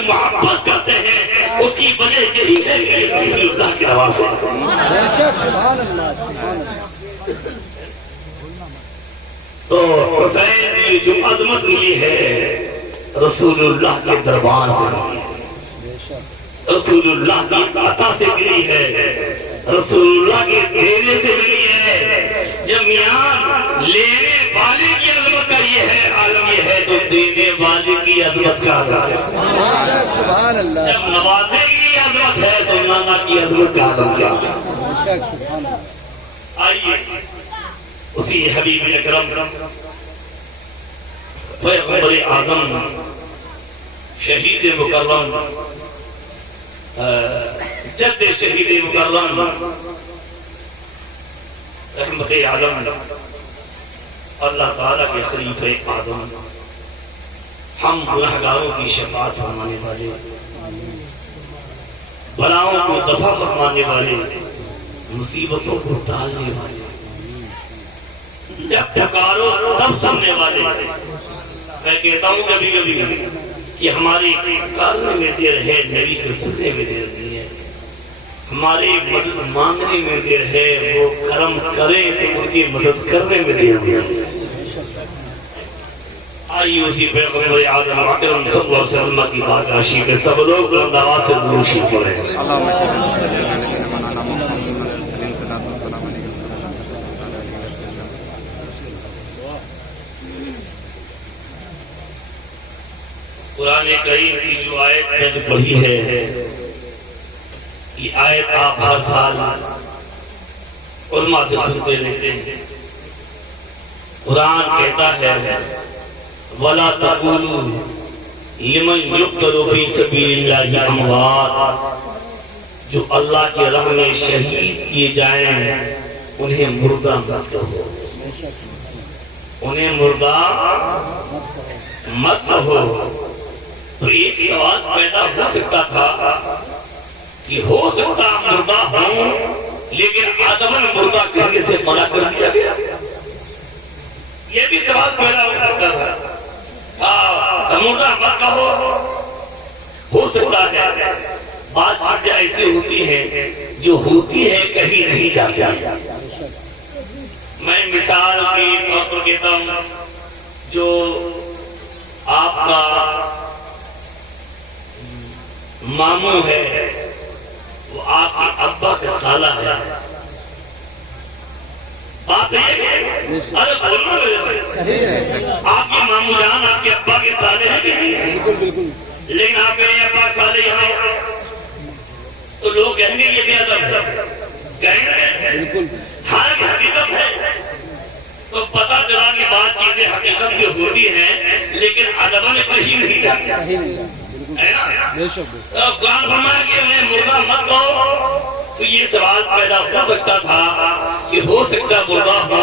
محبت کرتے ہیں اس کی وجہ یہی ہے کہ یہ رسول اللہ کی نواز ہے. سبحان اللہ سبحان اللہ. تو حسین کی جو عظمت ملی ہے رسول اللہ کے دربار سے ملی ہے, رسول اللہ کی عطا سے ملی ہے, رسول اللہ کے دینے سے ملی ہے. جب یہاں لینے والے کی عظمت کا یہ ہے عالم یہ ہے تو دینے والے کی عظمت کا عالم ہے. سبحان اللہ. جب نوازے کی عظمت ہے تو نانا کی عظمت کا عالم کیا ہے. آئیے اسی حبیب اکرم پیغمبر اعظم شہید مکرم جد شہید مکرم رحمت عالم اللہ تعالیٰ کے خلیفہ آدم ہم گناہگاروں کی شفاعت فرمانے والے, بلاؤں کو دفع فرمانے والے, مصیبتوں کو ٹالنے والے, جب پکارو تب سننے والے. میں کہتا ہوں کبھی کبھی کہ ہماری کارنے میں دیر ہے, نبی کے سننے میں دیر نہیں ہے. ہماری مدد مانگنے میں دیر ہے, وہ کرم کرے تو ان کی مدد کرنے میں دیر نہیں ہے. آئیے اسی پیغمبر اعظم اکرم صلی اللہ علیہ وسلم کی بارگاہ میں سب لوگ بلند آواز سے درود شریف پڑھیں. قرآن کریم کی جو آیت میں جو پڑھی ہے یہ آیت آپ ہر سال علماء سے سنتے رہتے ہیں. قرآن کہتا ہے وَلَا تَقُولُوا لِمَنْ يُقْتَلُ فِي سَبِيلِ اللَّهِ أَمْوَاتٌ, جو اللہ کے راہ میں شہید کیے جائیں انہیں مردہ مت کہو, انہیں مردہ مت کہو. تو ایک سوال پیدا ہو سکتا تھا کہ ہو سکتا مردہ ہوں لیکن آدمن مردہ کرنے سے منع کر دیا گیا, یہ بھی سوال پیدا ہو سکتا تھا. مردہ مت کہو, ہو سکتا ہے بات چیزیں ایسی ہوتی ہیں جو ہوتی ہے کہیں نہیں جاتی. میں مثال کی طور پر کہتا ہوں, جو آپ کا ماموں ہے وہ آپ کے ابا کا سالہ ہے. بات ہے ارے بولنا آپ کے ماموں جان آپ کے ابا کے سالے ہیں کہ نہیں, لیکن آپ کے ابا سالے یہاں تو لوگ کہیں گے یہ بھی ادب ہے, کہیں گے ہر حقیقت ہے. تو پتہ چلا کہ بات چیزیں حقیقت جو ہوتی ہیں لیکن ادب میں کہیں نہیں جاتی. قرآن فرمایا کہ انہیں مردہ مت کہو, تو یہ سوال پیدا ہو سکتا تھا کہ ہو سکتا مردہ ہو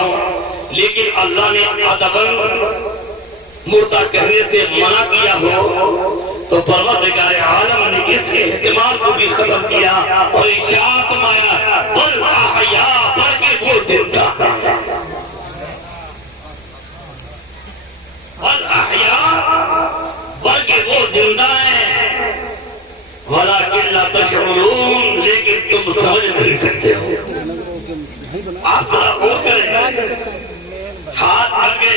لیکن اللہ نے ادب مردہ کہنے سے منع کیا ہو, تو پروردگار عالم نے اس کے احتمال کو بھی ختم کیا اور ارشاد فرمایا بل احیاء, بلکہ وہ زندہ ہے. بل احیاء, بلکہ وہ زندہ ہے, ولکن لا تشعرون, لیکن تم سمجھ نہیں سکتے ہو. آپ ذرا غور کریں, ہاتھ آگے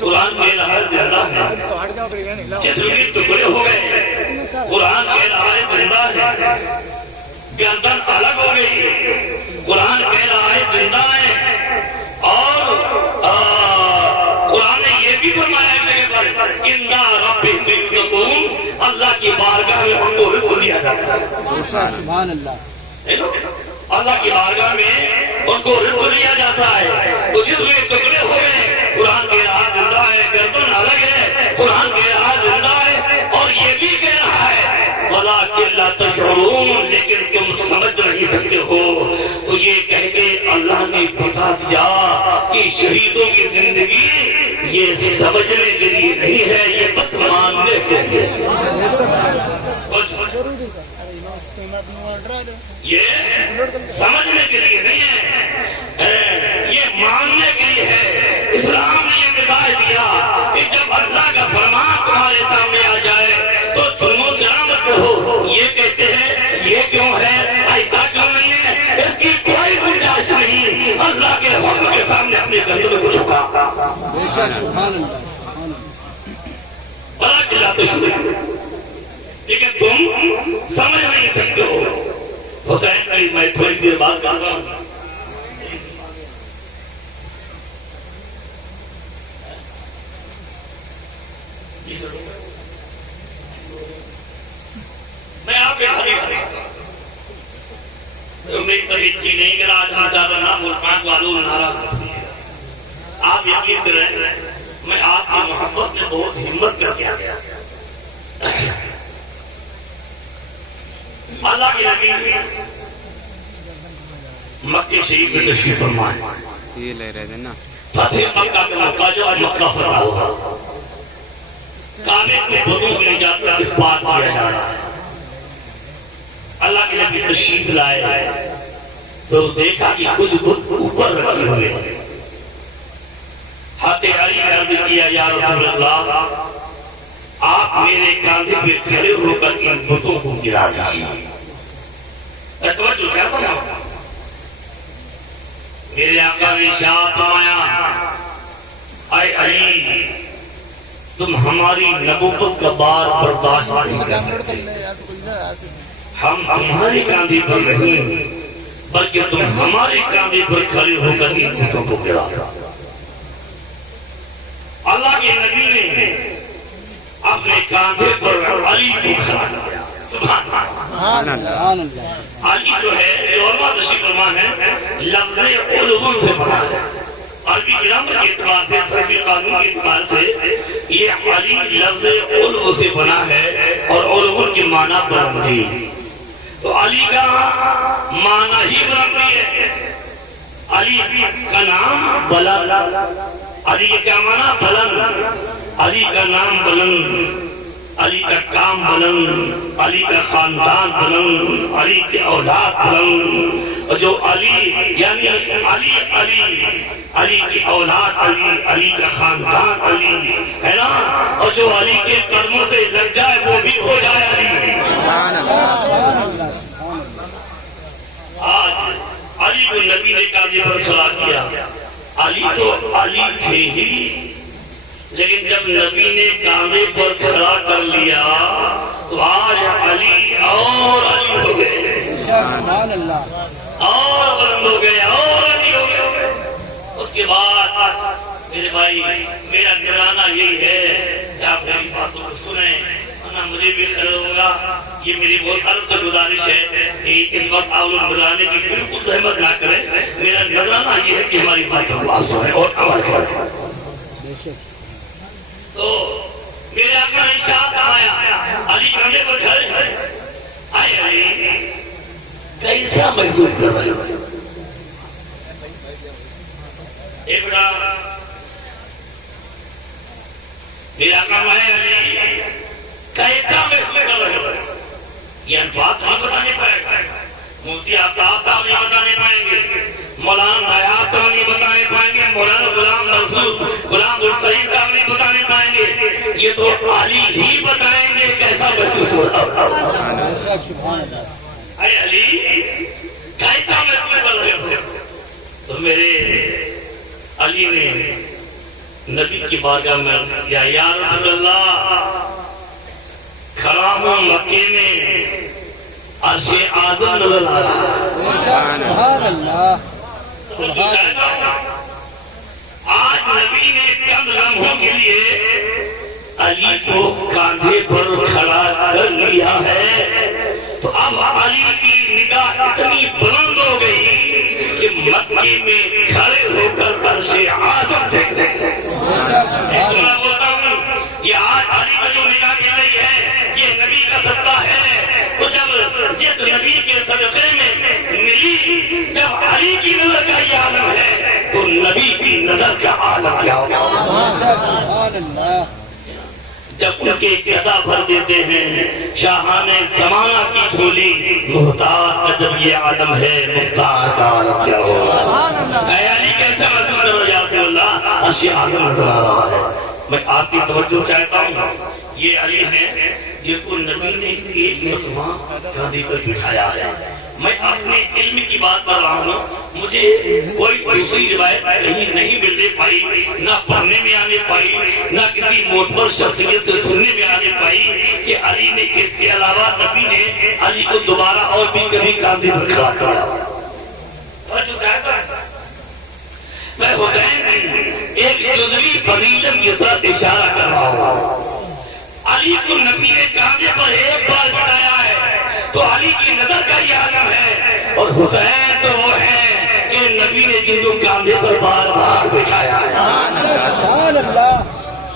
قرآن کے لحاظ زندہ ہے, جسم کے ٹکڑے ہو گئے, قرآن کے لحاظ زندہ ہے, گردن الگ ہو گئی, قرآن کے لحاظ زندہ ہے. اور قرآن نے یہ بھی فرمایا اللہ کی بارگاہ میں ان کو رزق دیا جاتا ہے. سبحان اللہ. اللہ کی بارگاہ میں ان کو رزق دیا جاتا ہے. تو جس میں ٹکڑے ہو گئے, قرآن کے راہ زندہ ہے, گردن الگ ہے, قرآن کے راہ زندہ ہے. اور یہ بھی کہہ رہا ہے ولکن لا تشعرون, لیکن تم سمجھ نہیں سکتے ہو. تو یہ کہہ کے اللہ نے بتا دیا کہ شہیدوں کی زندگی یہ سمجھنے کے لیے نہیں ہے, یہ بس ماننے کے لیے. یہ سمجھنے کے لیے نہیں ہے, یہ ماننے کے لیے ہے. اسلام نے یہ نظام دیا کہ جب اللہ کا فرمان تمہارے سامنے آ جائے تو سنو یہ کہتے ہیں یہ کیوں ہے، ایسا کیوں نہیں ہے، اس کی کوئی گنجائش نہیں، اللہ کے حکم کے سامنے اپنے گردن کو جھکا۔ بے شک سبحان اللہ بڑا قلعہ دشمن، لیکن تم سمجھ نہیں سکتے ہو۔ حسین بھائی میں تھوڑی دیر بعد کہا ہوں، میں آپ کے حدیث میری طبیعت ٹھیک نہیں کہ آج ہم زیادہ نہ بول پائیں والوں ناراض، آپ یقین کریں میں آپ کی محبت میں بہت ہمت کر کے آ گیا۔ اللہ کے نبی مکہ شریف میں تشریف فرمائے، یہ لے رہے تھے نا فتح مکہ کا موقع جو آج مکہ فتح ہوا، کعبے کو بتوں کی نجات سے پاک کیا جا رہا ہے۔ اللہ کے نبی تشریف لائے تو دیکھا کہ کچھ بت اوپر رکھے ہوئے، حضرت علی نے عرض کیا یا رسول اللہ آپ میرے کاندھے پہ کھڑے ہو کر ان بتوں کو گرا دیجیے۔ توجہ کیا کرنا، میرے آقا نے ارشاد فرمایا اے علی تم ہماری نبوت کا بار برداشت نہیں کرتے، ہم تمہارے کاندھے پر نہیں بلکہ تم ہمارے کاندھے پر کھڑے ہو کر ان بتوں کو گرا۔ اللہ کے نبی نے اپنے کاندھے پر علی کو کھڑا کیا۔ سبحان اللہ۔ علی جو ہے علماء تشریف فرما ہے لفظ علو سے بنا ہے، عربی گرامر کے اعتبار سے، عربی قانون کے اعتبار سے یہ علی لفظ علو سے بنا ہے اور علو کے معنی بلندی، تو علی کا معنی ہی بلندی ہے۔ علی کا نام بلند، علی کا کیا معنی بلند، علی کا نام بلند، علی کا کام بلند، علی کا خاندان بلند، علی کے اولاد بلند، اور جو علی یعنی علی علی علی کی اولاد علی، علی کا خاندان علی ہے نا، اور جو علی کے قدموں سے لگ جائے وہ بھی ہو جائے علی۔ آج علی کو نبی نے کاندھے پر کھڑا کیا، علی تو علی تھے ہی، لیکن جب نبی نے کاندھے پر کھڑا کر لیا تو آج علی اور علی ہو گئے، سبحان اللہ اور بلند ہو گئے، اور علی ہو گئے۔ اس کے بعد میرے بھائی میرا نذرانہ یہی ہے کہ آپ میری باتوں کو سنیں، ورنہ مجھے بھی خیال ہوگا۔ یہ میری بہت عرض سے گزارش ہے کہ اس وقت آپ لوگ نذرانے کی بالکل زحمت نہ کریں، میرا نذرانہ یہ ہے کہ ہماری باتوں کو آپ سنیں اور عمل کریں۔ تو میرے آقا نے ارشاد فرمایا علی کاندھے پر کھڑے ہیں، اے علی کیسا محسوس کر رہے ہو؟ بیٹا میرے آقا میں علی کیسا محسوس کر رہے ہو؟ یہ الفاظ نہیں بتانے پائے گا، مفتی آفتاب صاحب نہیں بتانے پائیں گے، مولانا نایاب صاحب نہیں بتانے پائیں گے، مولانا غلام منصور غلام السعید صاحب نہیں بتانے پائیں گے، یہ تو علی ہی بتائیں گے کیسا محسوس ہو رہا ہے۔ اے علی کیسا محسوس کر رہے ہو؟ تو میرے علی نے نبی کی بارگاہ میں کیا یا رسول اللہ کھڑا ہوں مکے میں عرش اعظم نظر آ رہا ہے۔ سبحان اللہ آج نبی نے چند لمحوں کے لیے علی کو کاندھے پر کھڑا کر لیا ہے، تو اب علی کی نگاہ اتنی بلند ہو گئی کہ مکے میں کھڑے ہو کر عرش اعظم دیکھ رہے ہیں۔ میں بولتا ہوں یہ آج علی کا جو نگاہ کی گئی ہے یہ نبی کا صدقہ ہے، تو جب جس نبی کے صدقے میں ملی، جب علی کی نظر کا یہ عالم ہے تو نبی کی نظر کا عالم کیا ہوگا؟ سبحان اللہ جب ان کے قضا بھر دیتے ہیں شاہان زمانہ کی جھولی، محتاج کا جب یہ عالم ہے محتاج کا عالم کیا ہوگا؟ اے علی کیسے محسوس کرو یا رسول اللہ؟ عرش اعظم نظر آ رہا ہے۔ میں آپ کی توجہ چاہتا ہوں، یہ علی ہیں جن کو نبی نے ایک مرتبہ کاندھے پر بٹھایا ہے. میں اپنے علم کی بات کر رہا ہوں. مجھے کوئی دوسری روایت کہیں نہیں ملنے پائی، نہ پڑھنے میں آنے پائی، نہ کسی معتبر شخصیت سے سننے میں آنے پائی کہ علی نے اس کے علاوہ نبی نے علی کو دوبارہ اور بھی کبھی کاندھے پر کھڑا کیا. میں حسین ایک جزوی فضیلت کی طرف اشارہ کر رہا ہوں. علی کو نبی نے کاندھے پر ایک بار بٹھایا ہے تو علی کی نظر کا یہ عالم ہے، اور حسین تو وہ ہے کہ نبی نے جن کو کاندھے پر بار بار بٹھایا ہے. سبحان اللہ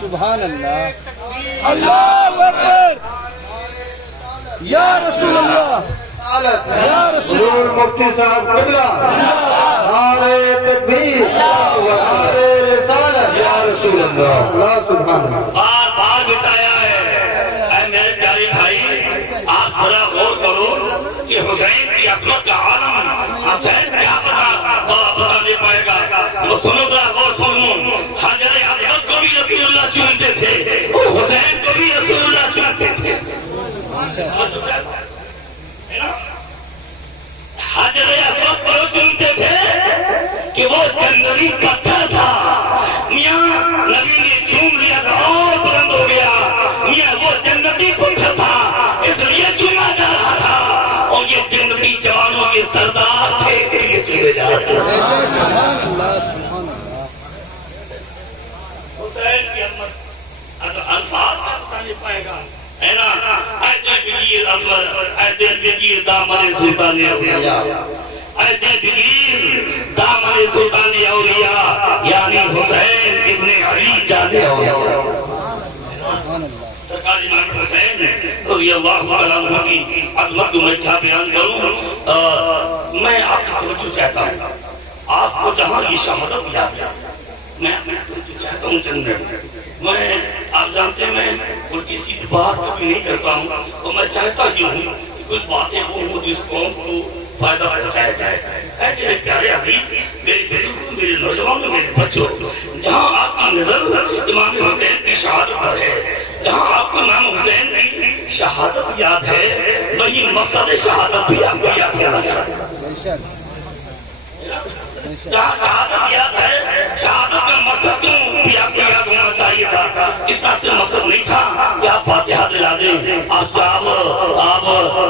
سبحان اللہ اللہ اکبر یا رسول اللہ یا رسول حضور مفتی صاحب قبلہ نعرہ تکبیر نعرہ رسالت یا رسول اللہ. اللہ سبحان اللہ. بار بار بٹھایا ہے. اے میرے پیارے بھائی، آپ ذرا غور کرو کہ حسین کی عظمت کا عالم حسین کیا بتانے پائے گا. وہ سنو ذرا غور سنو. حضرت عظمت کو بھی رسول اللہ چنتے تھے، حسین کو بھی رسول اللہ چنتے تھے. حضرت عظمت کو چنتے تھے کہ وہ جنگلی پتھر تھا، میاں نبی نے چوم لیا تھا اور بلند ہو گیا. میاں وہ جنتی پتھر تھا اس لیے چنا جا رہا تھا، اور یہ جنتی جوانوں کے سردار تھے اس لیے چنے جا رہے تھے. سبحان اللہ سبحان اللہ. حسین کی عظمت الفاظ کا پتہ نہیں پائے گا ہے نا. اے دل بگیر انور، اے دل بگیر دامن سلطان اولیاء، اے دل بگیر دامن سلطان اولیاء، یعنی حسین ابن علی جان اولیاء. سرکار امام حسین رضی اللہ عنہ کی عظمت کو میں کیا بیان کروں. میں آپ کی توجہ چاہتا ہوں. آپ کو جہاں یہ شہادت یاد ہے، میں چاہتا ہوں چند میں آپ جانتے ہیں میں الٹی سیدھی بات کبھی نہیں کرتا ہوں، اور میں چاہتا ہی ہوں کہ کچھ باتیں ہوں جس قوم کو فائدہ پہنچایا جائے. اے میرے پیارے عزیز، میرے بزرگوں، میرے نوجوانوں، میرے بچوں، جہاں آپ کی نظر امام حسین کی شہادت پر ہے، جہاں آپ کو امام حسین کی شہادت یاد ہے، وہی مقصد شہادت بھی آپ کو یاد کرنا چاہتے ہیں. جہاں شہادت یاد ہے، شہادت کا مقصد بھی آپ کو یاد ہونا چاہیے تھا. اتنا سے مقصد نہیں تھا کہ آپ فاتحہ دلا دیں، آپ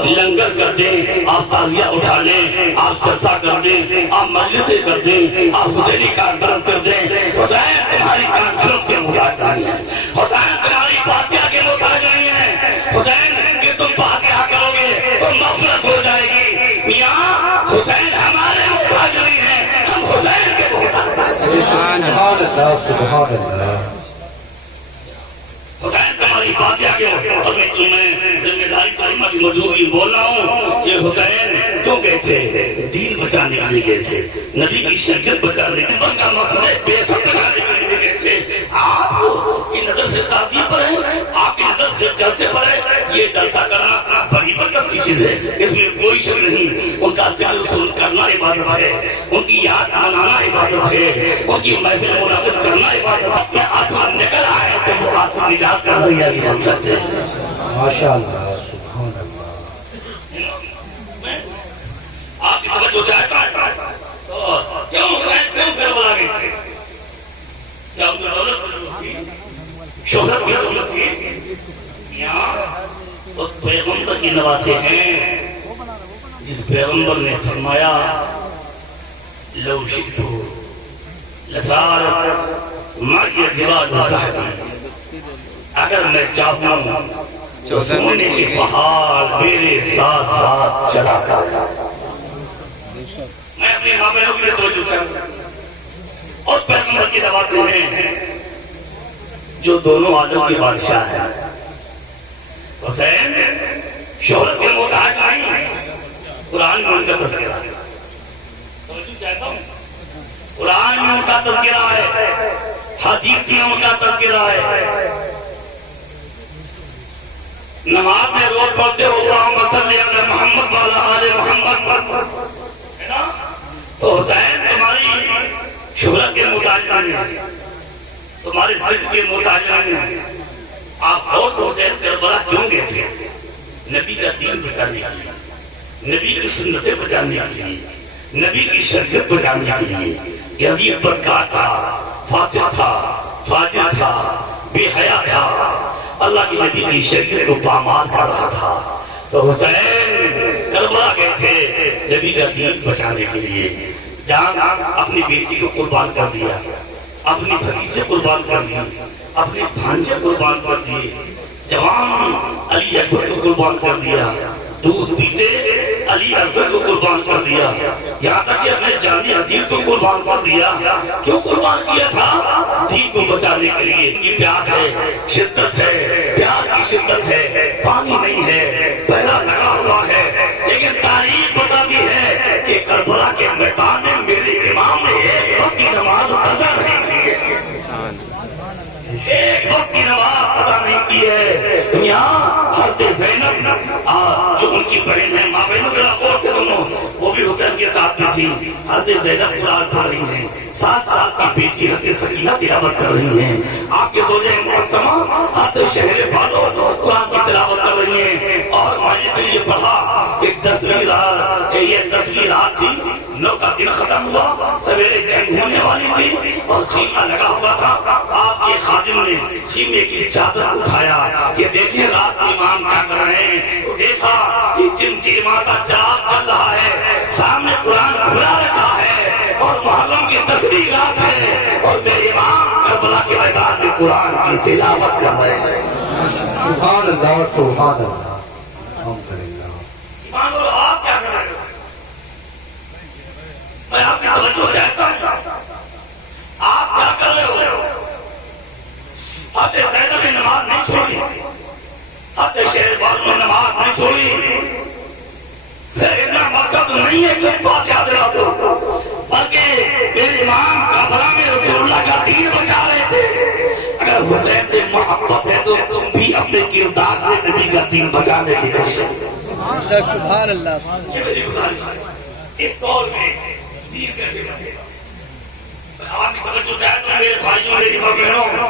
لنگر کر دیں، آپ تعزیہ اٹھا لیں، آپ چرچا کر دیں، آپ مجلسیں کر دیں، آپ حسینی کانفرنس کر دیں. حسین تمہاری کانفرنس کے محتاج نہیں ہے، حسین تمہاری فاتحہ کے محتاج نہیں ہے. حسین کہ تم فاتحہ کرو گے تو مغفرت ہو جائے گی. میاں حسین ہمارے محتاج نہیں ہے، ہم حسین کے محتاج ہیں. سبحان اللہ سبحان اللہ. حسین تمہاری فاتحہ کے اور میں تمہیں ذمہ داری کلمہ کی موجودگی بول رہا ہوں کہ حسین کیوں گئے تھے؟ دین بچانے کے لیے گئے تھے، نبی کی شخصیت بچانے کے لیے کا مقصد بے سب بچانے کے لیے گئے تھے. آپ کی نظر سے تعظیم پر ہے، آپ کی نظر سے جلسے پر ہے. یہ جلسہ کرنا بڑی برکت کی چیز ہے، اس میں کوئی شک نہیں. ان کا ذکر سن کرنا عبادت ہے، ان کی یاد منانا عبادت ہے، ان کی محفل منعقد کرنا عبادت ہے. آسمان نکل آئے تو وہ آسمان نجات کا ذریعہ بھی بن سکتے ہیں. ماشاء اللہ سبحان اللہ. آپ کی توجہ چاہتا ہے تو کیوں حسین کیوں کربلا گئے تھے؟ کیا ان کو دولت تھی، شہرت کی ضرورت تھی؟ یہاں اس پیغمبر کی نواسے ہیں جس پیغمبر نے فرمایا لو شئت لصارت معي جبال صحبی، اگر میں چاہوں تو سونے کے پہاڑ میرے ساتھ ساتھ چلا کر. میں اپنے ماں بہنوں کے لیے توجہ کرتا ہوں. اور پیغمبر کی نواسے ہیں جو دونوں عالم کے بادشاہ ہیں. حسین شہرت کے محتاج نہیں، قرآن میں ان کا تذکرہ ہے. توجہ چاہتا ہوں، قرآن میں ان کا تذکرہ ہے، حدیث میں ان کا تذکرہ ہے. نماز میں روز پڑھتے ہو اللہم صلی علی محمد وعلی آل محمد، تو حسین تمہاری شہرت کے محتاج نہیں ہے، تمہارے ذکر کے محتاج نہیں ہے. آپ اور حسین کربلا کیوں گئے تھے؟ نبی کا دین بچانے کے لیے، نبی کی سنتیں بچانے کے لیے، نبی کی شریعت بچانے کے لیے، یہ برکات تھا، فاتح تھا، فاجر تھا، بے حیا تھا، اللہ کی نبی کی شریعت کو پامال کر رہا تھا۔ تو حسین کربلا گئے تھے نبی کا دین بچانے کے لیے، جہاں اپنی بیٹی کو قربان کر دیا، اپنی بھتیجے قربان کر دیا، اپنے بھانجے قربان کر دیے، جوان علی اکبر کو قربان کر دیا، دودھ پیتے علی اکبر کو قربان کر دیا، یہاں تک کہ اپنے جانی عدیل کو قربان کر دیا۔ کیوں قربان کیا تھا؟ دین کو بچانے کے لیے۔ یہ پیار ہے، شدت ہے، پیار کی شدت ہے، پانی نہیں ہے، پہلا لگا ہوا ہے، لیکن تاریخ بتاتی ہے کہ کربلا کے میدان میں میرے امام نے ایک وقت کی نماز قضا نہیں کی ہے، ایک وقت کی نماز قضا نہیں کی ہے۔ یہاں حضرت زینب جو ان کی بہن ہے، ماں بہنوں کے غور سے سنو، وہ بھی حسین کے ساتھ میں تھی۔ حضرت زینب قرآن پڑھ رہی ہیں، 7 سال کی بیٹی حضرت سکینہ تلاوت کر رہی ہیں، آپ کے زوجہ معصمہ حضرت شہر بانو قرآن کی تلاوت کر رہی ہیں، اور میں نے یہ پڑھا ایک 10ویں رات، یہ 10ویں رات تھی، 9 کا دن ختم ہوا، سویرے جنگ ہونے والی تھی اور خیمہ لگا ہوا تھا۔ آپ کے خادم نے خیمے کی چادر اٹھایا، یہ دیکھیں رات امام کیا کر رہے ہیں، دیکھا کہ جن کی ماں کا جاب چل رہا ہے، سامنے قرآن کھلا رکھا ہے اور محلوں کی تصویر رات ہے، اور میرے امام کربلا کے میدان میں قرآن کی تلاوت کر رہے ہیں۔ سبحان اللہ، سبحان اللہ، الحمدللہ۔ ایمان اور آپ کیا کر رہے ہو؟ میں آپ کی توجہ چاہتا ہوں، آپ کیا کر رہے ہو؟ حضرت زینب نے نماز نہیں چھوڑی، حضرت شہر بانو نے نماز نہیں چھوڑی۔ اتنا مقصد نہیں ہے کہ بات یاد رکھا دو، بلکہ میرے امام کربلا میں رسول اللہ کا دین بچا رہے تھے۔ اگر حسین سے محبت ہے تو تم بھی اپنے کردار سے نبی کا دین بچانے کی کوشش۔ سبحان اللہ۔ اس دور میں دین کیسے بچے گا؟ آپ کی توجہ چاہے تو میرے بھائیوں، میری بہنوں،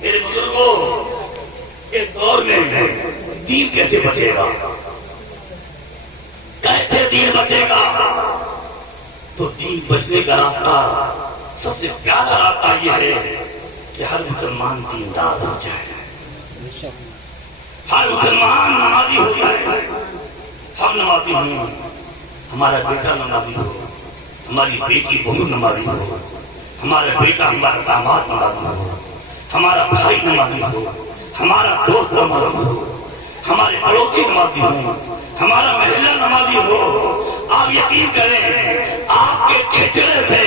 میرے بزرگوں، اس دور میں دین کیسے بچے گا؟ کیسے دین بچے گا؟ تو دین بچنے کا راستہ، سب سے پیارا راستہ یہ ہے کہ ہر مسلمان دیندار ہو جائے، ہر مسلمان نمازی ہو جائے۔ ہم نمازی ہوں، ہمارا بیٹا نمازی ہو، ہماری بیٹی بہو نمازی ہو، ہمارا بیٹا ہمارا داماد نمازی ہو، ہمارا بھائی نمازی ہو، ہمارا دوست نمازی ہو، ہمارے پڑوسی نمازی ہو، ہمارا محلہ نمازی ہو۔ آپ یقین کریں، آپ کے کھچڑے سے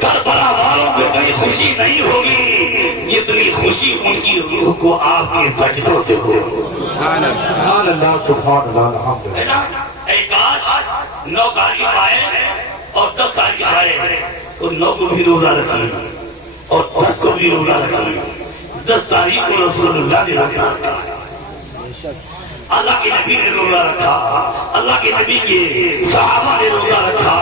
کربلا والوں کو اتنی خوشی نہیں ہوگی جتنی خوشی ان کی روح کو آپ کے سجدوں سے ہو۔ سبحان اللہ، سبحان اللہ، الحمدللہ۔ اے کاش 9 تاریخ آئے اور 10 تاریخ آئے تو 9 کو بھی روزہ رکھیں اور 10 کو بھی روزہ رکھیں۔ 10 تاریخ کو رسول اللہ نے روزہ رکھا، اللہ کے نبی نے روزہ رکھا، اللہ کے نبی کے صحابہ نے روزہ رکھا۔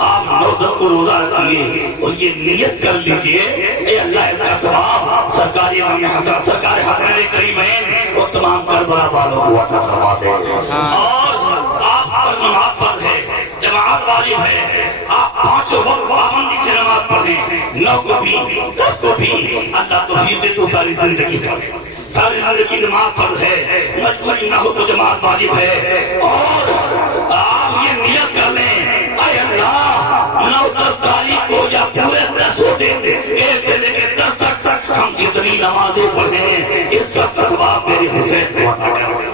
آپ 9 کو روزہ رکھیے اور یہ نیت کر لیجئے، اے اللہ کا ثواب سرکار امام حسن، سرکار حضرت کریمین اور تمام کربلا والوں کو عطا فرما دے۔ اور آپ پر نماز فرض ہے، جماعت واجب ہے، آپ 5 وقت پابندی سے نماز پڑھیں، 9 کو بھی 10 کو بھی۔ اللہ توفیق دے تو ساری زندگی کا، ساری زندگی نماز فرض ہے، مجبوری نہ ہو تو جماعت واجب ہے۔ اور آپ یہ نیت کر لیں، اے اللہ 9-10 تاریخ کو یا پورے 10 دن 1 سے لے کے 10 تک ہم جتنی نمازیں پڑھیں، اس سب کا ثواب میرے حسین کو عطا کر دے۔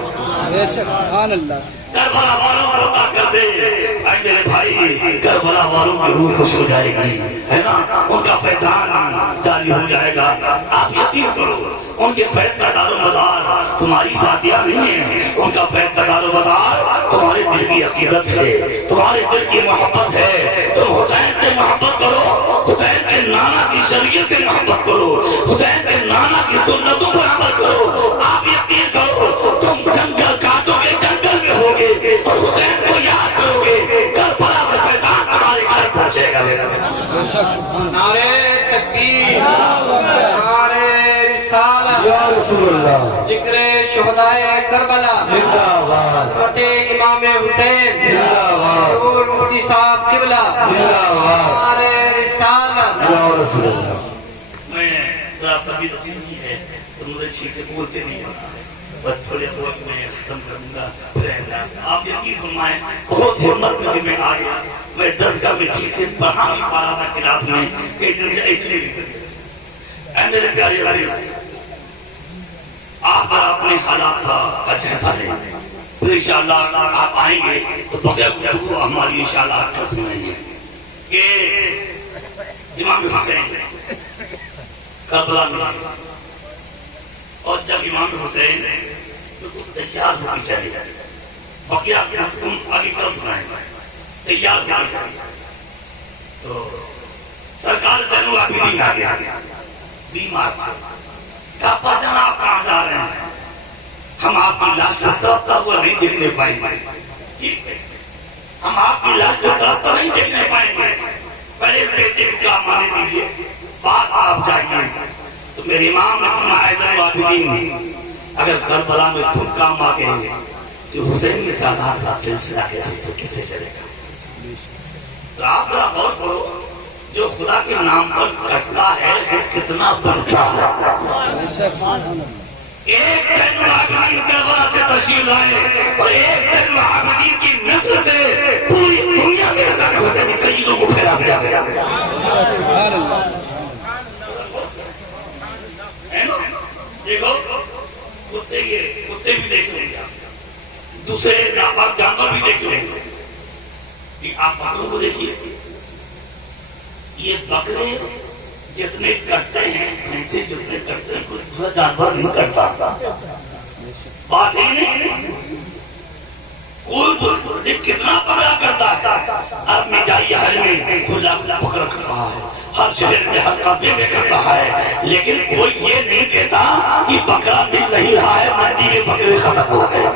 سبحان اللہ۔ کربلا والوں کو عطا کر دے۔ اے میرے بھائی، کربلا والوں کی روح خوش ہو جائے گی، ہے نا، ان کا فیضان جاری ہو جائے گا۔ آپ یقین کرو، ان کے فیض کا دار و مدار تمہاری فاتحہ نہیں ہے، ان کا فیض کا دار و مدار تمہارے دل کی عقیدت ہے، تمہارے دل کی محبت ہے۔ تم حسین سے محبت کرو، حسین کے نانا کی شریعت سے محبت کرو، حسین کے نانا کی سنتوں پر عمل کرو۔ آپ یقین کرو، تم جنگل کاٹو گے، جنگل میں ہوگے اور حسین کو یاد کرو گے، کربلا میں فیضان تمہارے گھر پہنچے گا۔ نعرہ تکبیر، نعرہ رسالت، یا رسول اللہ، ذکر شہدائے کربلا زندہ باد حضرت امام حسین زندہ باد حضور مفتی صاحب قبلہ زندہ باد ہمارے رسالت یا رسول اللہ میں ذرا طبیعت اچھی نہیں ہے تو مجھے ٹھیک سے بولتے نہیں ہوتا ہے، بس تھوڑے وقت میں ختم کروں گا آپ یقین فرمائیں بہت ہمت میں میں آ گیا، میں درگاہ میں ٹھیک سے پڑھا نہیں پا رہا تھا کلاس میں کہ دن سے اس لیے اے میرے پیارے عزیز آپ اپنے حالات کا جائزہ لیں پھر انشاءاللہ آپ آئیں گے تو بغیر گفتگو ہماری انشاءاللہ آپ سنیں گے کہ امام حسین کربلا میں اور جب امام حسین تیار ہونی چاہیے بقیہ تم آگے کل سنائیں تیار ہونی چاہیے تو سرکار زین العابدین آ گیا بیمار کہا جان آپ کہاں جا رہے ہیں؟ ہم آپ کی لاش کو تڑپتا ہوا نہیں دیکھنے پائیں گے، ہم آپ کی لاش کو تڑپتا نہیں دیکھنے پائیں گے، پہلے بیٹے کا مانے دیجیے بعد آپ جائیے۔ تو میرے امام نے فرمایا زین العابدین اگر کربلا میں تم کام آ گئے تو حسین کے سادات کا سلسلہ کیسے چلے گا؟ تو آپ ذرا غور کرو جو خدا کے نام پر کٹتا ہے وہ کتنا بڑھتا ہے۔ ایک زین العابدین کربلا سے تشریف لائے اور ایک زین العابدین کی نسل سے پوری دنیا میں حسین سیدوں کو پھیلا دیا گیا۔ دیکھو کتے بھی دیکھ لیں گے، دوسرے ناپاک جانور بھی دیکھ لیں گے۔ آپ بکروں کو دیکھیے، یہ بکرے جتنے کٹتے ہیں ایسے جتنے کٹتے ہیں کوئی دوسرا جانور نہیں کٹتا۔ بات ہی نہیں کوئی کتنا پکڑا کرتا ہے، اب میں جائیے حل میں کھلا کھلا پکڑ کر رہا ہے، ہر شہر میں ہر قبضے میں کر رہا ہے، لیکن کوئی یہ نہیں کہتا کہ بکرا مل نہیں رہا ہے، منڈی میں بکرے ختم ہو گئے۔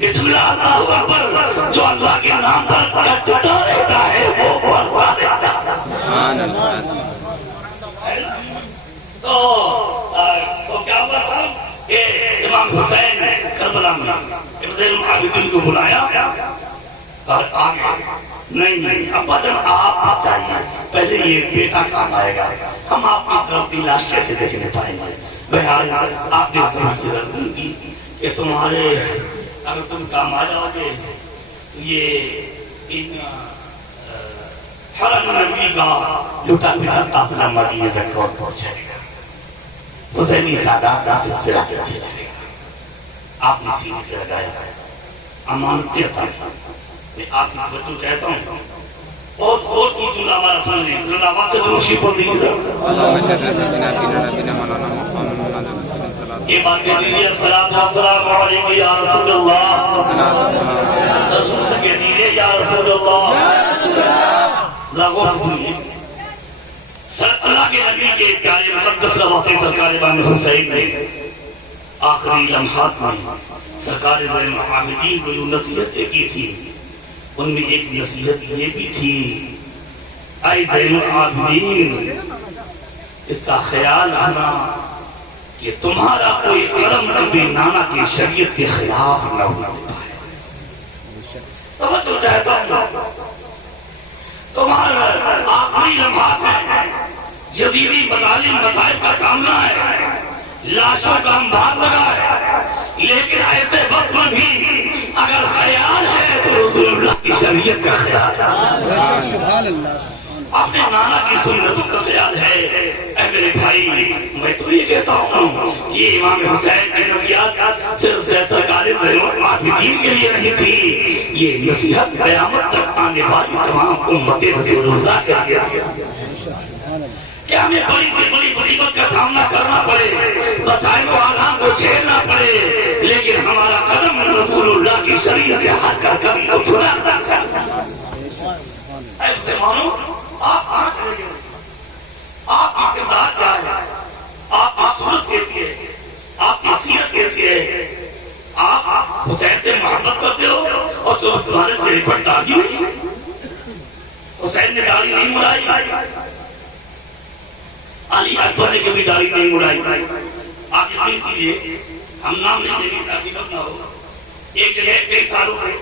بسم اللہ اللہ اکبر جو اللہ کے نام پر کٹتا رہتا ہے وہ برباد رہتا ہے۔ تو کیا ہوا صاحب کہ امام حسین کربلا میں زین العابدین کو بلایا اور آگے نہیں ابا جان آپ چاہیے پہلے یہ بیٹا کام آئے گا، ہم آپ کی طرف کی لاش کیسے دیکھنے پائیں گے؟ بہرحال آپ نے سمجھ کی کہ تمہارے اگر تم کام آ جاؤ گے تو یہ ان حرم نبی کا لوٹا پھرتا اپنا مدینے تک پہنچ جائے گا، حسینی سادات کا سلسلہ چلے گا۔ آپ نے سینے سے لگایا امانتی عطا میں آپ کی توجہ چاہتا ہوں بہت بہت اونچا ہمارا سن لیں اللہ آواز سے دروشی پڑھ دیجیے۔ یہ بات کہہ دیجیے السلام علیکم یا رسول اللہ، رسول سے کہہ دیجیے یا رسول اللہ۔ اللہ کے نبی کے پیارے مقدس رواقے سرکار امام حسین نے آخری لمحات میں سرکار زین العابدین کو جو نصیحتیں کی تھی ان میں ایک نصیحت یہ بھی تھی، اے زین العابدین اس کا خیال رکھنا کہ تمہارا کوئی قدم کبھی نانا کی شریعت کے خلاف نہ ہونا پائے۔ توجہ چاہتا ہوں تمہارا آخری لمحات ہے، جدیدی مظالم مسائل کا سامنا ہے، لاشوں کا انبار لگا ہے، لیکن ایسے وقت میں بھی اگر خیال ہے تو رسول اللہ کی شریعت کا خیال ہے، سبحان اللہ، اپنے نانا کی سنتوں کا خیال ہے۔ اے میرے بھائی میں تو یہ کہتا ہوں یہ امام حسین کی نصیحت صرف سرکار زین العابدین کے لیے نہیں تھی، یہ نصیحت قیامت تک آنے والی تمام امت رسول اللہ کے لیے تھی کہ ہمیں بڑی سے بڑی مصیبت کا سامنا کرنا پڑے، مسائل و آلام کو جھیلنا پڑے، لیکن ہمارا قدم رسول اللہ کی شریعت سے ہٹ کر کبھی اٹھنا نہ چاہتا۔ اے مسلمانوں آپ کہاں چلے گئے؟ آپ کی کردار کیا ہے؟ آپ کی صورت کیسی ہے؟ آپ کی سیرت کیسی ہے؟ آپ حسین سے محبت کرتے ہو اور تمہارے چہرے پر داڑھی نہیں، حسین نے داڑھی نہیں مڑائی، علی اکبر نے کبھی داڑھی نہیں مڑائی، آپ یقین کیجیے ہم نام نہیں دیں گے تاکہ غم نہ ہو. ایک جگہ کئی سالوں میں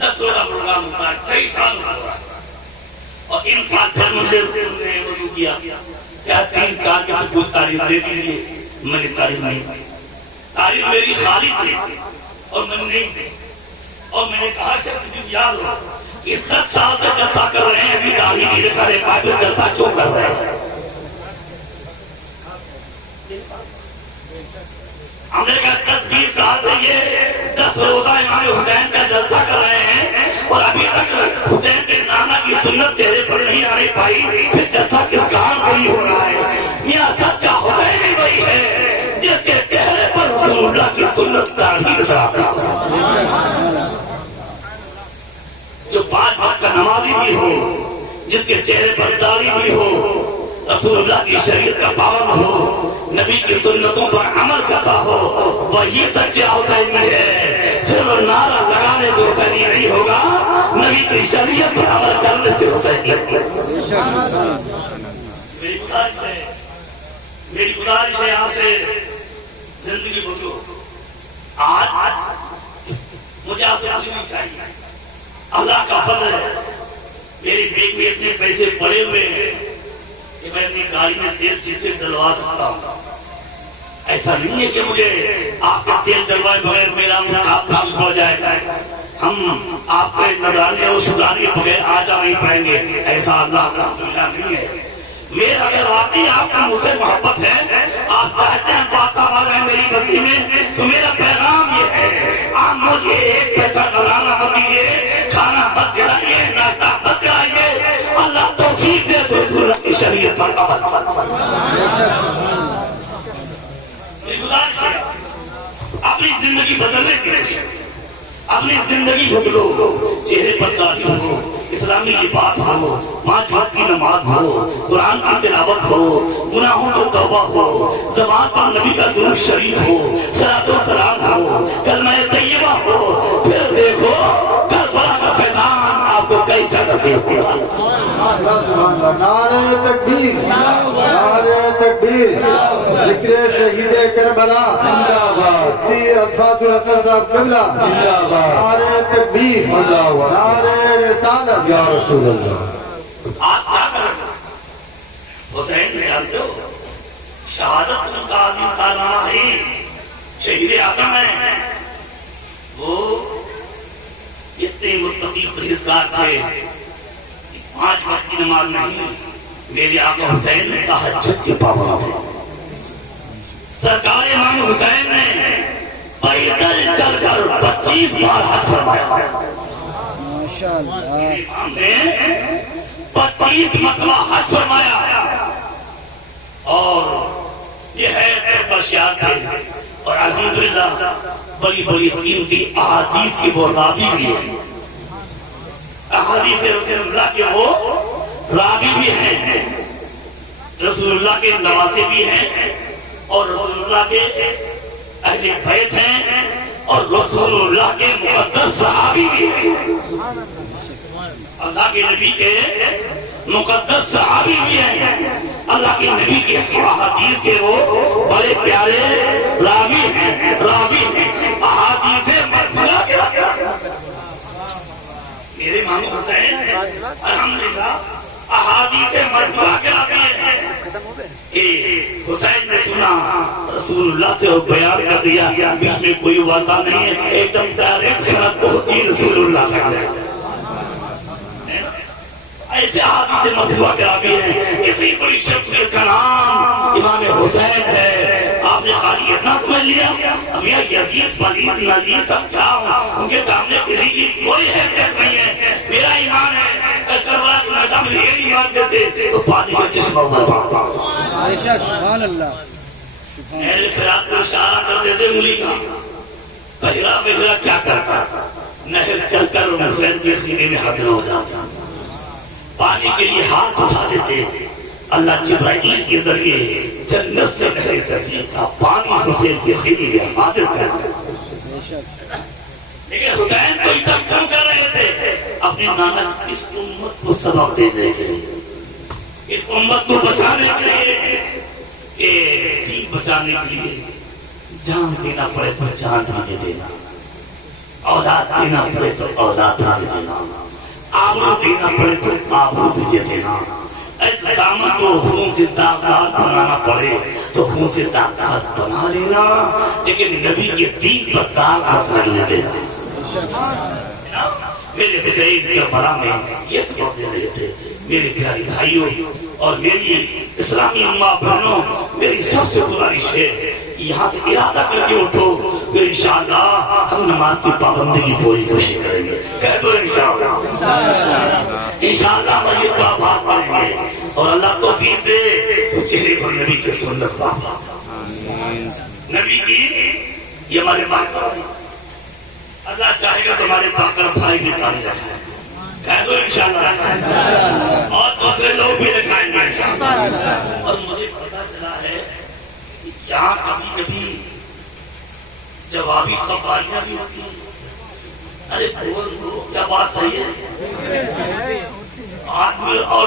10 روزہ پروگرام ہوتا ہے, کئی سال ہو رہا ہے. اور ان سال پھر مجھے وضو کیا کیا 3-4 کے سب کچھ تعریف دے دیجیے. میں نے تعریف نہیں دی, تعریف میری خالی تھی اور میں نہیں دی. اور میں نے کہا کہ مجھے یاد ہو کہ 10 سال سے جلسہ کر رہے ہیں, ابھی داڑھی نہیں رکھا رہے, پاپے جلسہ کیوں کر رہے ہیں؟ ہم نے کہا 10-20 سال سے یہ 10 روزہ امام حسین کا جلسہ کر رہے ہیں اور ابھی تک حسین کے نانا کی سنت چہرے پر نہیں آنے پائی, پھر جلسہ کس کام کے لیے ہو رہا ہے؟ میاں سچا حسین ہی وہی ہے جس کے چہرے پر رسول اللہ کی سنت تعلیم رہا, جو 5 وقت کا نمازی بھی ہو, جس کے چہرے پر داڑھی بھی ہو, رسول اللہ کی شریعت کا پابند ہو, نبی کی سنتوں پر عمل کرتا ہو, وہی سچا حسینی ہے. صرف نعرہ لگانے سے حسینی نہیں ہوگا, نبی کی شریعت پر عمل کرنے سے حسینی ہے. میری گزارش ہے آپ سے, زندگی بدلو. آج مجھے آپ سے پوچھنا چاہیے, اللہ کا فضل ہے میری بیگ میں اتنے پیسے پڑے ہوئے ہیں کہ میں اپنی گاڑی میں تیل چیزیں ڈلوا سکتا ہوں. ایسا نہیں ہے کہ مجھے آپ کے تیل ڈلوائے بغیر میرا کام ہو جائے گا. ہم آپ کے نظرانے اور شکرانے کے بغیر آ جا نہیں پائیں گے, ایسا اللہ کا نہیں ہے. میرا اگر واقعی آپ کو مجھ سے محبت ہے, آپ چاہتے ہیں بادشاہ آ گئے میری بستی میں, تو میرا پیغام یہ ہے, آپ مجھے 1 پیسہ ڈرانا مت دیجیے, کھانا مت کھلائیے, ناشتہ مت کرائیے. اللہ توفیق دے تو رسول اللہ کی شریعت پر عمل. میری گزارش ہے اپنی زندگی بدلنے کے لیے, اپنی زندگی بدلو. چہرے پر داڑھی ہو, اسلامی لباس ہو, 5 وقت کی نماز ہو, قرآن کی تلاوت ہو, گناہوں سے توبہ ہو, زبان پر نبی کا درود شریف ہو, صلاۃ و سلام ہو, کلمہ طیبہ ہو. پھر دیکھو کربلا کا فیضان آپ کو کیسا نصیب ہوا. نعرہ تکبیر, نعرہ تکبیر, ذکر شہید کربلا زندہ باد. الفاظ الحسن صاحب قبلہ زندہ باد. نعرہ تکبیر, نعرہ رسالت یا رسول اللہ. آپ کیا کر رہے ہیں حسین؟ جانتے ہو شہادت ان کا عظیم کارنامہ ہے, شہید اعظم ہے. وہ اتنے متقی پرہیزگار تھے, 5 وقت کی نماز نہیں, میرے آقا حسین نے تہجد کے پابند تھے. سرکار امام حسین نے پیدل چل کر 25 بار حج فرمایا. امام نے 25 مرتبہ حج فرمایا, اور یہ ہے بشیار تھے. اور الحمدللہ بڑی بڑی قیمتی احادیث کی وہ راوی بھی ہے, احادیث رسول اللہ کے وہ راوی بھی ہیں, رسول اللہ کے نواسے بھی ہیں, اور رسول اللہ کے اہل بیت ہیں, اور رسول اللہ کے مقدس صحابی بھی ہیں. اللہ کے نبی کے مقدس صحابی بھی ہیں, اللہ کے نبی کے احادیث کے وہ بڑے پیارے راوی ہیں, احادیث مرفوعہ کے. میرے امام حسین الحمدللہ احادیث مرفوعہ کے راوی ہیں. حسین نے سنا رسول اللہ سے اور بیان کر دیا, بیچ میں کوئی وعدہ نہیں ہے, ایک دم ڈائریکٹ سند پہنچی رسول اللہ کا. ایسے حادثے مرفوعہ کے راوی ہیں. اتنی بڑی شخصیت کا نام امام حسین ہے. آپ نے خالی اتنا سمجھ لیا اب یہ یزید پلید نزید سب جاؤں, ان کے سامنے کسی کی کوئی حیثیت نہیں ہے. میرا ایمان ہے کربلا کے میدان میں یہ ایمان دیتے تو پانی کا چشمہ ہوتا. سبحان اللہ. میرے فراق کو اشارہ کر دیتے انگلی کا, پہلا کیا کرتا, نہر چل کر حسین کے سینے میں حاضر ہو جاتا, پانی کے لیے ہاتھ اٹھا دیتے. اللہ جبرائیل کے ذریعے جنت سے نہر تسلیم کا پانی حسین کے سینے میں حاضر کرتا. لیکن حسین کو اس طرح کم کر رہے تھے اپنے نانا اس امت کو سبق دینے کے لیے, اس امت کو بچانے کے لیے کہ بچانے کے لیے جان دینا پڑے تو جان بھی دے دینا، اولاد دینا پڑے تو اولاد بھی دے دینا، آبرو دینا پڑے تو آبرو بھی دے دینا، دامن کو خون سے داغدار بنانا پڑے تو خون سے داغدار بنا لینا، لیکن نبی کے دین پر داغ نہ کرنے دینا۔ میرے حسین کربلا میں یہ سبق دے رہے تھے، میرے پیارے بھائیوں اور میری اسلامی اماں بہنوں، میری سب سے گزارش ہے یہاں سے ارادہ کر کے اٹھو کہ انشاءاللہ ہم نماز کی پابندی کی پوری کوشش کریں گے۔ کہہ دو انشاءاللہ، انشاءاللہ مسجد کو آباد کریں گے اور اللہ توفیق دے تو چہرے پر نبی کی سنت پاپا نبی کی یہ ہمارے پاس اللہ چاہے گا تو ہمارے پاکر بھائی بھی تانے رکھائیں، کہہ دو انشاءاللہ، اور دوسرے لوگ بھی رکھائیں گے انشاءاللہ۔ اور مجھے پتا چلا ہے کہ یہاں کبھی کبھی جوابی قوالیاں بھی ہوتی ہیں۔ ارے بول کیا بات صحیح ہے؟ آدمی اور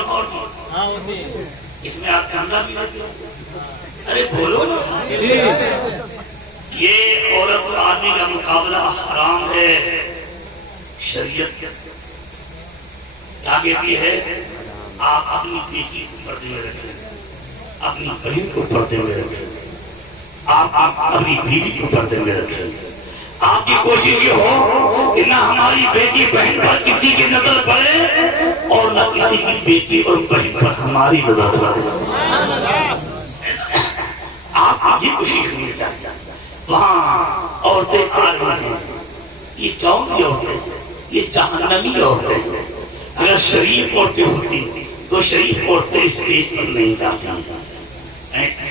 اس میں آپ چاندہ بھی لگتے ہو، ارے بولو نا۔ یہ عورت اور آدمی کا مقابلہ حرام ہے، شریعت کیا کہتی ہے؟ آپ اپنی بیٹی کو پردے میں رکھیں، اپنی بہن کو پردے میں رکھیں، آپ اپنی بیوی کو پردے میں رکھیں۔ آپ کی کوشش یہ ہو کہ نہ ہماری بیٹی بہن پر کسی کی نظر پڑے اور نہ کسی کی بیٹی اور بہن پر ہماری نظر پڑے۔ آپ یہ کوشش کرنی چاہیے۔ وہاں عورتیں آ رہی ہیں، یہ کون سی عورتیں؟ یہ جہنمی عورتیں۔ اگر شریف عورتیں ہوتی تو شریف عورتیں اسٹیج پر نہیں جاتی۔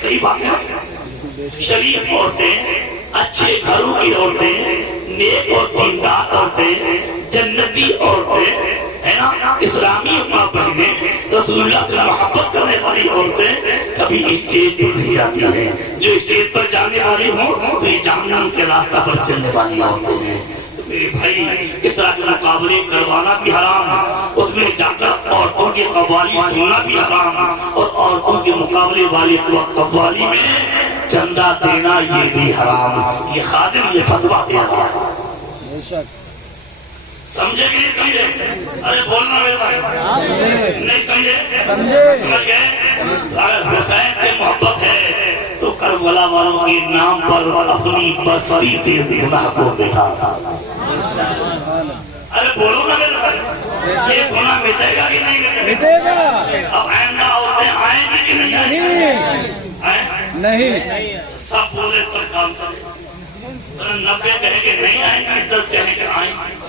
کئی باتیں شریف عورتیں، اچھے گھروں کی عورتیں، نیک اور دیندار عورتیں، جنتی عورتیں، ہے نا، اسلامی ماں بہنیں، رسول اللہ سے محبت کرنے والی عورتیں کبھی اسٹیج پر نہیں جاتی ہیں۔ جو اسٹیج پر جانے والی ہوں تو یہ جہنم کے راستہ پر چلنے والی عورتیں ہیں۔ میرے بھائی اس طرح کے مقابلے کروانا بھی حرام ہے، اس میں جا کر عورتوں کی قوالی سننا بھی حرام ہے، اور عورتوں کے مقابلے والی قوالی میں چندہ دینا یہ بھی حرام ہے۔ یہ خادم یہ فتویٰ دے رہا ہے، سمجھے کہ نہیں سمجھے؟ ارے بولنا میرے بھائی، نہیں سمجھے؟ سمجھ گئے؟ اگر حسین سے محبت ہے تو کربلا والوں کے نام پر اپنی بستی سے گناہ کو مٹا تھا۔ ارے بولو نا میرے بھائی، یہ گناہ مٹے گا کہ نہیں مٹے گا؟ اب آئندہ عورتیں آئیں گی کہ نہیں؟ سب بولے پر کام کریں، 90 کہیں کہ نہیں آئیں گے، 10 کہیں کہ آئیں گے،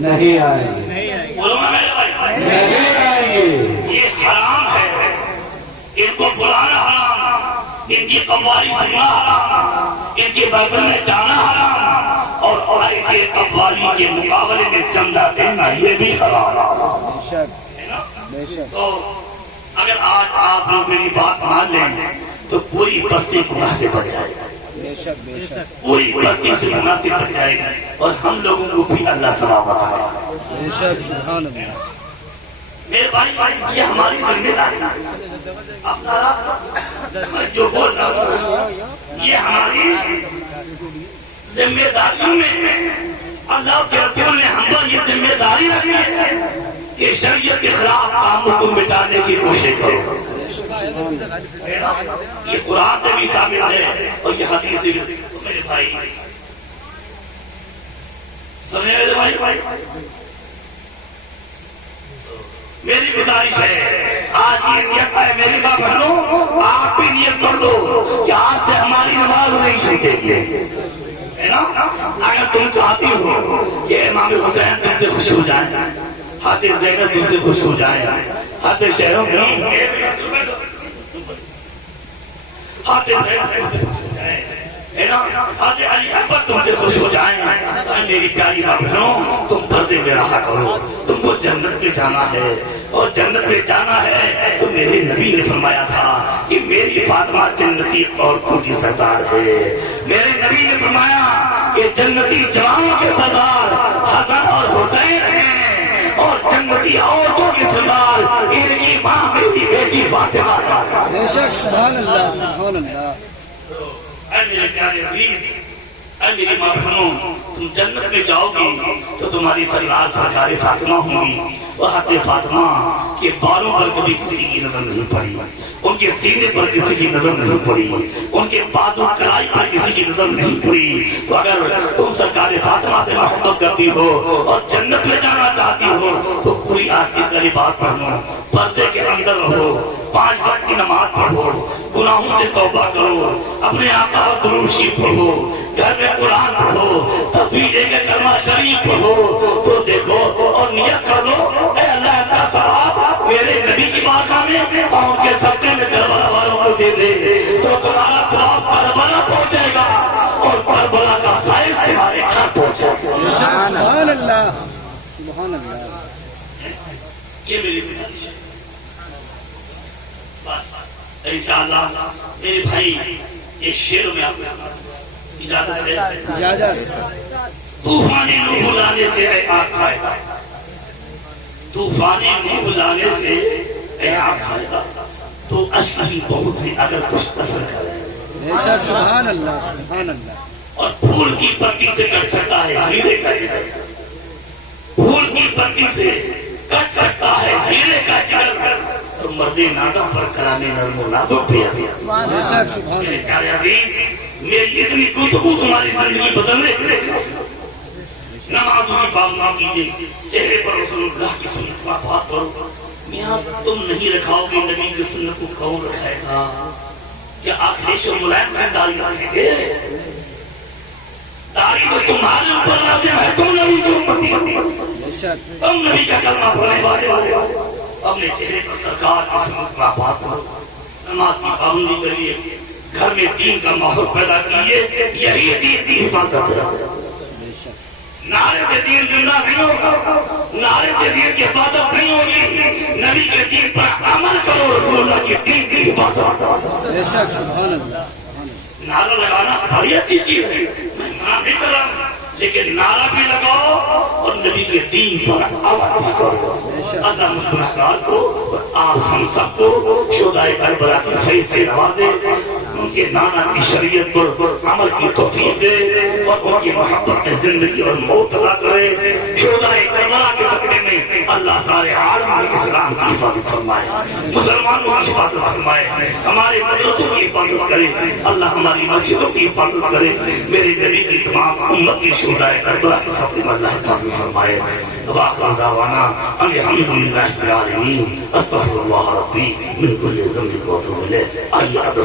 نہیں آئیں گے، بولو نا میرے بھائی، نہیں آئیں گے۔ یہ حرام ہے، ان کو بلانا حرام، ان کی قوالی سننا حرام، ان کے بربر میں جانا حرام، اور ایسے قوالی کے مقابلے میں چندہ دینا یہ بھی حرام ہے نا۔ تو اگر آج آپ لوگ میری بات مان لیں تو پوری بستی گناہ سے بچ جائے گا، پوری بستی سے گناہ سے بچ جائے گا، اور ہم لوگوں کو بھی اللہ ثواب عطا کرے گا۔ میرے بھائی یہ ہماری ذمہ داری ہے، اپنا جو بول رہا ہوں یہ ہماری ذمہ داریوں میں اللہ کے رسول نے ہم پر یہ ذمہ داری رکھی ہے کہ شریعت کے خلاف کاموں کو مٹانے کی کوشش کرو۔ یہ قرآن سے بھی ثابت ہے اور یہ حدیث سے بھی۔ میرے بھائی سمجھے میرے بھائی، میری گزارش ہے آج یہ نیت ہے میری ماں بہنوں، آپ بھی نیت کر دو کہ آج سے ہماری نماز نہیں چھوٹے گی، ہے نا۔ اگر تم چاہتی ہو کہ امام حسین تم سے خوش ہو جائیں، حضرت زینب تم سے خوش ہو جائیں، حضرت شہروں حضرت علی اکبر تم سے خوش ہو جائیں، میری پیاری ماں بہنوں تم پردے میں رہا کرو، تم کو جنت میں جانا ہے، اور جنت میں جانا ہے تو میرے نبی نے فرمایا تھا کہ میری فاطمہ جنتی عورتوں کی سردار ہے۔ میرے نبی نے فرمایا کہ جنتی جوانوں کے سردار حسن اور حسین ہیں، اور جنتی عورتوں کی سردار ان کی ماں میری بیٹی فاطمہ ہے۔ بے شک، سبحان اللہ، سبحان اللہ۔ پیارے عزیز، اے میری ماں بہنوں، تم جنت میں جاؤ گی تو تمہاری سرکار سرکار فاطمہ ہوں گی، اور حضرت فاطمہ کے بالوں پر کبھی کسی کی نظر نہیں پڑی، ان کے سینے پر کسی کی نظر نہیں پڑی، ان کے بازو کلائی پر کسی کی نظر نہیں پڑی۔ تو اگر تم سرکار فاطمہ سے محبت کرتی ہو اور جنت میں جانا چاہتی ہو تو پوری آج کی قریبات پڑھو، پردے کے اندر رہو، 5 وقت کی نماز پڑھو، گناہوں سے توبہ کرو، اپنے آقا پر درود شریف پڑھو، گھر میں قرآن پڑھو، تسبیح دے کے کلمہ شریف پڑھو، تو دیکھو اور نیت کر لو، اے اللہ کا ثواب میرے نبی کی بارگاہ میں اور ان کے صدقے میں کربلا والوں کو دے دے، تو تمہارا ثواب کربلا پہنچے گا اور کربلا کا فائز تمہارے گھر پہنچے گا۔ سبحان اللہ، سبحان اللہ۔ یہ میری گزارش ہے، بس انشاءاللہ میرے بھائی یہ شعر میں آپ کو اجازت ہے۔ اجازت۔ طوفانی روح لانے سے اے آگ کھائے، طوفانی روح لانے سے اے آگ کھائے تو اشک ہی بہت ہے اگر کچھ اثر کرے، بے شک، سبحان اللہ، سبحان اللہ۔ اور پھول کی پتی سے کٹ سکتا ہے ہیرے کا جگر، پھول کی پتی سے کٹ سکتا ہے ہیرے کا جگر، تو مرد نادم پر کلام نرم و نازک بھی ہے۔ بے شک، سبحان میرے اللہ۔ پیارے عزیز، میری اتنی گفتگو تمہاری زندگی بدلنے کے لیے، نمازوں کی پابندی کیجیے، چہرے پر رسول اللہ کی سنت کا بات کرو۔ میاں تم نہیں رکھاؤ گے نبی کی سنت کو کون رکھائے گا؟ کیا آخریش اور ملائم سے داڑھی رکھیں گے؟ داڑھی تو تمہارے اوپر لازم ہے، تم نبی کی امتی ہو، بے شک۔ تم نبی کا کلمہ پڑھنے والے ہو، اپنے چہرے پر سرکار کی سنت کا بات کرو، نماز کی پابندی کریے، گھر میں دین کا ماحول پیدا کیجیے، یہی دین کی حفاظت ہے۔ نعرے سے دین زندہ نہیں ہوگا، نعرے سے دین کی حفاظت نہیں ہوگی، نبی کے دین پر عمل کرو، رسول اللہ کے دین کی حفاظت۔ بے شک، سبحان اللہ۔ نعرہ لگانا بڑی اچھی چیز ہے، میں منع نہیں کر رہا ہوں، لیکن نعرہ بھی لگاؤ اور نبی کے دین پر عمل بھی کرو۔ اللہ مخلوقات کو اور آپ ہم سب کو شہدائے کربلا کی فیض سے نوازے، ان کے نانا کی شریعت پر عمل کی توفیق دے اور ان کی محبت میں زندگی اور موت عطا کرے۔ شہدائے کربلا کے صدقے میں اللہ سارے عالم اسلام کی حفاظت فرمائے، مسلمانوں کی حفاظت فرمائے، ہمارے مدرسوں کی حفاظت کرے، اللہ ہماری مسجدوں کی حفاظت کرے، میرے نبی کی تمام امت کی شہدائے کربلا کے صدقے میں اللہ حفاظت فرمائے۔ وآخر دعوانا ان الحمد للہ رب العالمین، استغفر اللہ ربی من کل ذنب واتوب الیہ۔ آئیے اب